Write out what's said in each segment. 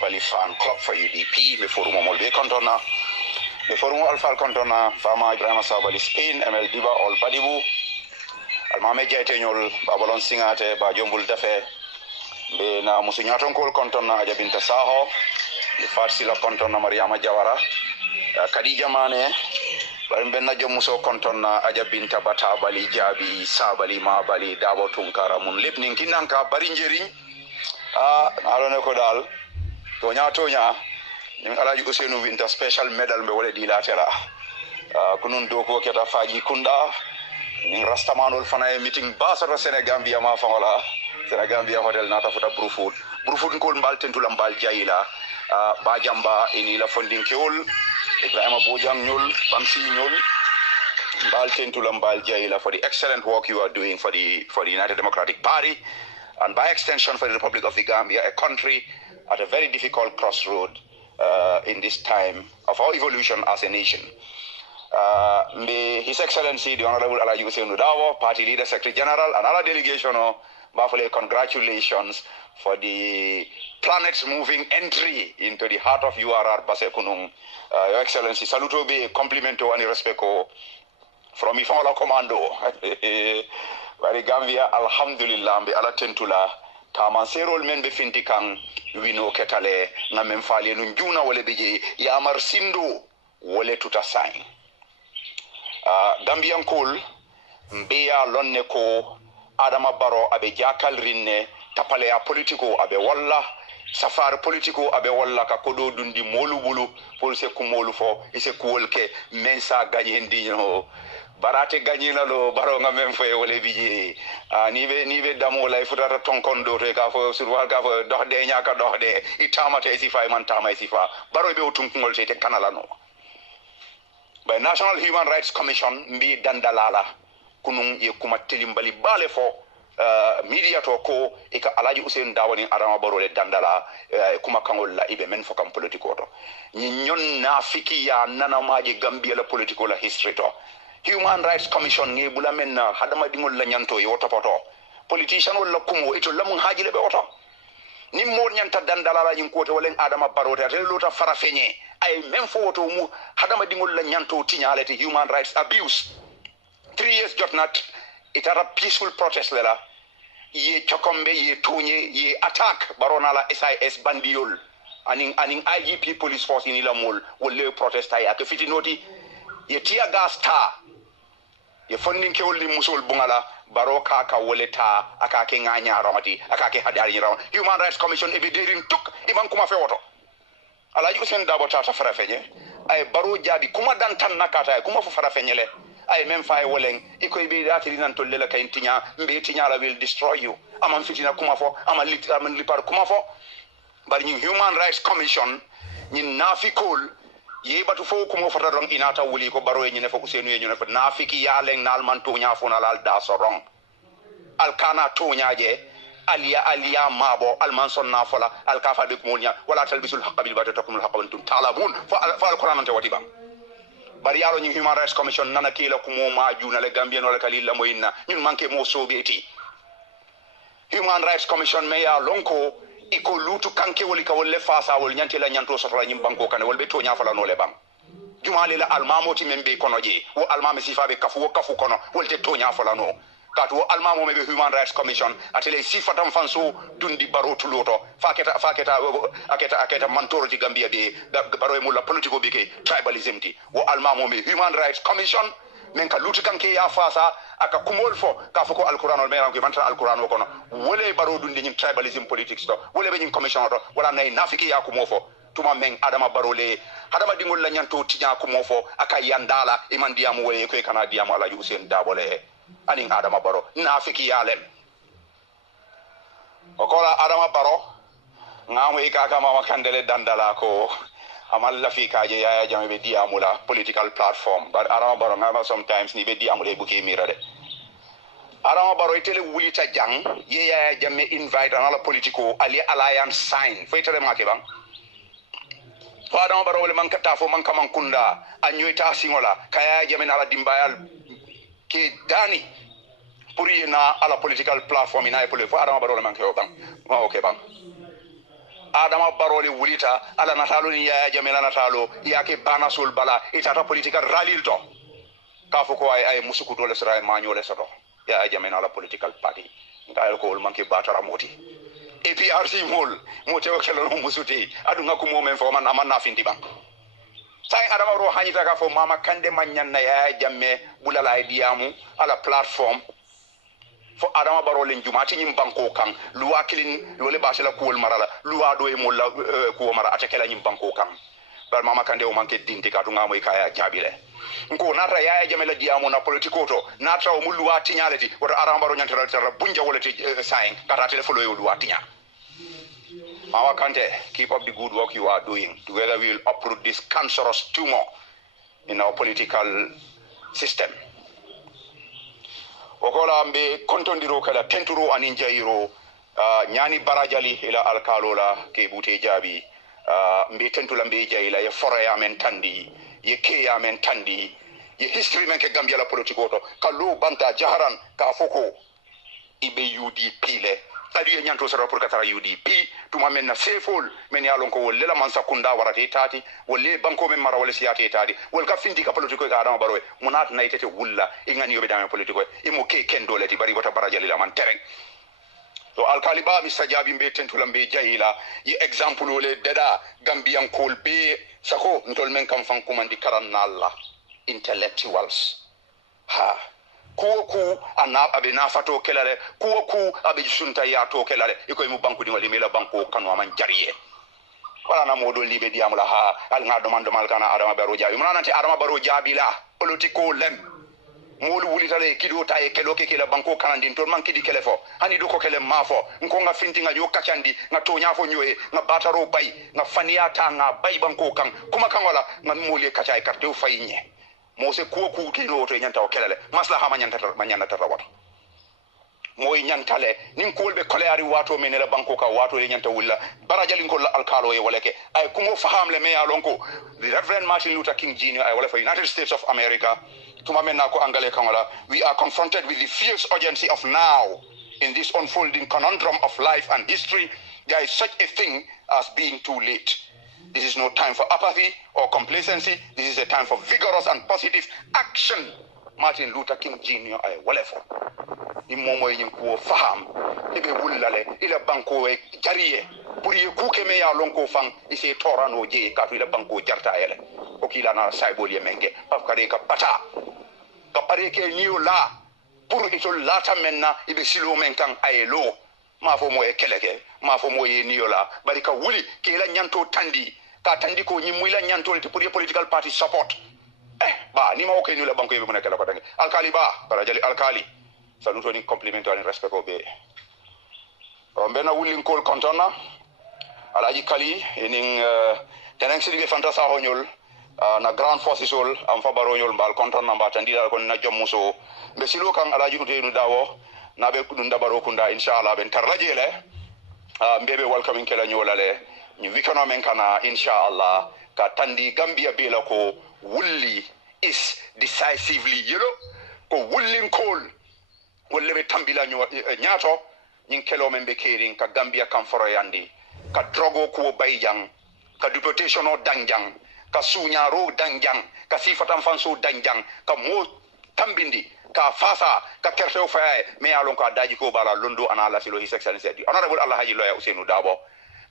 Bali fan club for UDP me forum molbe kontona me forum alfal kontona fama Ibrahima Sabali Spain ML Diba all badibu almame jeyte ñol babalon singate ba jombul dafe be na musu nyaton kol kontona ajabinta saho le farsi la kontona Mariama Jawara Khadija Mane bari benna jom muso kontona ajabinta bata bali jabi sabali ma bali dabo tunkara mun lebnin kinanka bari njeriñ alone ko dal tonya ni alaji Ousseynou Winter special medal me wala di latera kunun do ko keta faji kunda ni rastamanol fana meeting basata Senegambia ma fangola Senegambia hotel nata futa Brufut ko mbal tentula mbal jayila ba jamba ini la fondin kewol Ibrahima Bojang ñol bamsi ñol mbal tentula mbal jayila for the excellent work you are doing for the United Democratic Party and by extension for the Republic of the Gambia, a country at a very difficult crossroad in this time of our evolution as a nation. His Excellency, the Honorable Alaji Ousseynou Dawo, Party Leader, Secretary General, and other delegation, Bafole, congratulations for the planet's moving entry into the heart of URR Basekunung. Your Excellency, saluto be complimento and respecto from Ifola Commando. Bari Gambia alhamdulillah be ala tentula tama serol men be finti kan wino ketale na men fali nun juna wala beje ya mar sindo wala tuta sign Gambian kol mbeya lonne ko Adama Barrow abe jakal rinne tapale ya politiko abe walla safar politiko abe walla ka kodo dundi molu bulu pour se ku molu fo ise kuolke mensa gagné ndino barate gagné na lo Barrow nga même fo wala biji ni be damo lay futata tonkondo te ka fo surwa ka fo dox de ñaka dox de itamate sifa man tama sifa Barrow be utum ngol te kanala no by National Human Rights Commission mbi dandalala kunun ye kuma telimbali bale fo media to ko e ka Alaji Ousseynou Dawani Adama Barrow le dandala kuma kangol la ibe men fo kam politiko to ni nyon nafiki ya nana maji Gambia la politiko la history to Human Rights Commission ngi bula men na hadama dingol la nyanto yo topoto politician wala kumo ito lamun haji le be oto ni mo nyanta dandala la nyin ko to wala Adama Barrow te lota farafenye ay même fo woto mu hadama dingol la nyanto tinyale te human rights abuse 3 years jotnat itara peaceful protest lela ye chokombe ye tonye ye attack barona la SIS bandiol aning IGP police force ni la mol wolle protest ay ak fitinoti ye tia gas ta ye fondin kewol ni musol bungala baroka ka woleta akake nganya rawati akake hadari raw Human Rights Commission e be derin tuk iman kuma fe woto Alaji Ousseynou Dabo tata farafenye ay baro jabi kuma dan tan nakata kuma fu farafenyele ay même fay wolen ikoy be datiri nan to lela kay tinya mbe tinya la will destroy you amam fitina kuma fo aman lipar kuma fo bari ni Human Rights Commission ni nafikol ye batu fo kuma fota don inata wuli ko baro ni ne fo Ousseynou ye ñu ne fo nafiki ya len nal man to nya fo na lal da sorong al kana to nyaaje aliya mabo alman sonna fola al kafa be ko nya wala talbisul haqq bil batil takumul haqq antum talabun fa al quran anta watiba bari yaro ñu Human Rights Commission nana kila ko mo maju na le Gambien wala kalila moyna ñun manke mo sobeti Human Rights Commission me ya lonko iko lutu kanke woli ka wolle fasa wol nyanti la nyanto sotola ñim banko kan wol be to nya fala no le bang jumale la almamoti membe kono je wo almame sifa be kafu kono wol te to nya fala no katu wo almamo me be Human Rights Commission atele sifa tam fanso dundi barotu loto faketa aketa mantoro ti Gambia be baro e mulla politico be ke tribalism ti wo almamo me Human Rights Commission men ka lutu kanke ya fasa aka kumol fo ka fo ko alquran me ran ko manta alquran ko no wole baro dundi nyim tribalism politics to wole be nyim commission to wala nay nafiki ya ko mofo tuma men Adama Barrow le hadama dingol la nyanto tinya ko mofo aka yandala iman diamu wole ko kana diamu Alaji Ousseynou Dabo le aning Adama Barrow nafiki yalen okola Adama Barrow ngamo ikaka mama kandele dandala ko amal la fi kaje ya jame be diamula political platform but Adama Barrow ngama sometimes ni be diamule buke mirade Adama Barrow itele wulita jang ye ya jame invite anala politico ali alliance sign fo itele make bang ko Adama Barrow le man kata fo man kaman kunda anyoita singola kaya jame nala dimbayal ke dani pour yena ala political platform ina pour Adama Barrow le man ke bang ma okay bang adama barole wulita ala natalo ni ya jamela natalo yake bana sol bala itata political ralil to ka fo ko ay musukuto le sra mañole soto ya jamena la political party ngal ko manke batara moti APRC mol mo tewo kelo musuti adunga ko momen fo man amanna finti bang say adama ro hanita ka fo mama kande manyanna ya jamme bulala diamu ala platform fo adama baro len jumati nyim banko kan luwa kilin wole basela kuwol marala luwa do e molla kuwo mara atakela nyim banko kan bal mama kande o manke dinti ka tunga moy kaya jabile nko nata ya jamela diamu na politiko to nata o mulluwa tinyaleti woto adama baro nyantara tara bunja wolati sayin kata telefolo yo luwa tinya Mama Kante, keep up the good work you are doing. Together we will uproot this cancerous tumor in our political system. Okola mbe kontondiro kala tenturo aninja iro nyani barajali ila alkalola ke bute jabi mbe tentula mbe jaila ye fora ya men tandi ye ke ya men tandi ye history men ke Gambia la politiko to kalu banta jaharan ka foko ibe UDP le tadi nyanto sara pour katara UDP tuma men na sefol men ya lonko wolle la man sakunda warate tati wolle banko men mara wolle siyate tati wol ka finti ka politiko ga adama baro munat na itete wulla ingani yobe dame politiko e mo ke kendo leti bari wata barajali la man tereng to alkaliba misajabi mbe tentula mbe jahila ye example wole dada gambian kol be sako ntol men kam fan kumandi karannalla intellectuals ha kuoku ana abe nafato kelale kuoku abe sunta ya to kelale iko mu banku dingoli mela banku kanwa man jariye wala na modo libe diamula ha al ngado man do mal kana adama baro jabi mun nanti adama baro jabi la politiko lem molu wulitale kido taye keloke kela banku kanandi ton man kidi kelefo hani do ko kele mafo nko nga finti nga yo kachandi nga to nyafo nyoe nga bataro bay nga faniya ta nga bay banku kan kuma kan wala nga moli kachay carte fayinye mose kuoku kino to nyanta o kelale maslaha manyanta tawata moy nyantale nin kolbe koleari wato menela banko ka wato le nyanta wulla barajali ko alkalo e waleke ay kumo fahamle me alonko the Reverend Martin Luther King Jr. ay wala for United States of America tuma menna ko angale kangola we are confronted with the fierce urgency of now in this unfolding conundrum of life and history. There is such a thing as being too late. This is no time for apathy or complacency. This is a time for vigorous and positive action. Martin Luther King Jr. ay walefo ni momo yin ko faham ibe wullale ila banko e jariye pour ye kuke me ya lonko fan ise torano je ka to ila banko jarta yele o kila na saibol ye menge paf kare ka pata ka pare ke niyo la pour ito lata menna ibe silo men kan ayelo ma fo mo e keleke ma fo mo ye niyo la bari ka wuli ke la nyanto tandi ka tandi ko nyi muila nyanto le pour political party support ba ni ma okay ni la banko yebe mo nekela ko tangi alkali ba para jali alkali saluto ni complimento ani respect obe mbena wulin kol kontona alaji kali ening teneng sidibe fantasa honyol na grand forces ol am fa baronyol mbal kontona mba tandira ko na jommuso be silo kan alaji utenu dawo na be kudun dabaro kunda inshallah ben tarlajele mbebe welcoming kala nyolale ni wikono men kana inshallah ka tandi Gambia bela ko wulli is decisively ko wullin kol wolle be tambila nyaato nyin kelo men be kering ka Gambia kam foro yandi ka drogo ko bayjang ka deportation o danjang ka sunyaro danjang ka sifatam fanso danjang ka mo tambindi ka fasa ka kerto faye me alon ko daji ko bala londo anala filo his excellency di honorable Allah haji loya Ousainou Dabo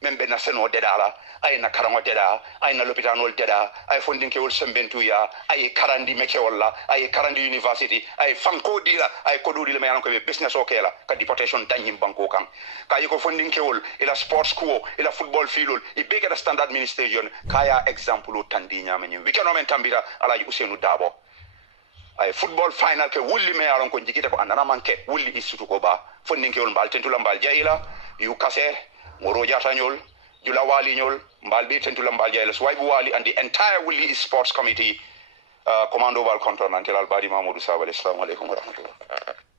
membe na seno dedala ay na karango deda ay na l'hôpital deda ay fondinke wol sembentuya ay karandi meke wala ay karandi university ay fanko dila ay kododi le mayan ko be business o kela ka deportation danyim banko kan ka yiko fondinke wol ila sports school ila football field e be ka standard administration kaya example tandi nyamenyi wikeno men tambira alaji Ousainou Dabo ay football final ke wulli me yaron ko jikita ko andana manke wulli isutu ko ba fondinke wol mbal tentula mbal jayila yu kase moro jata nyol jula wali nyol mbal be tentula mbal jayila swaibu wali and the entire Wulli sports committee commando bal control nantel al badi Mamadou Sabali. Assalamu alaikum wa rahmatullah.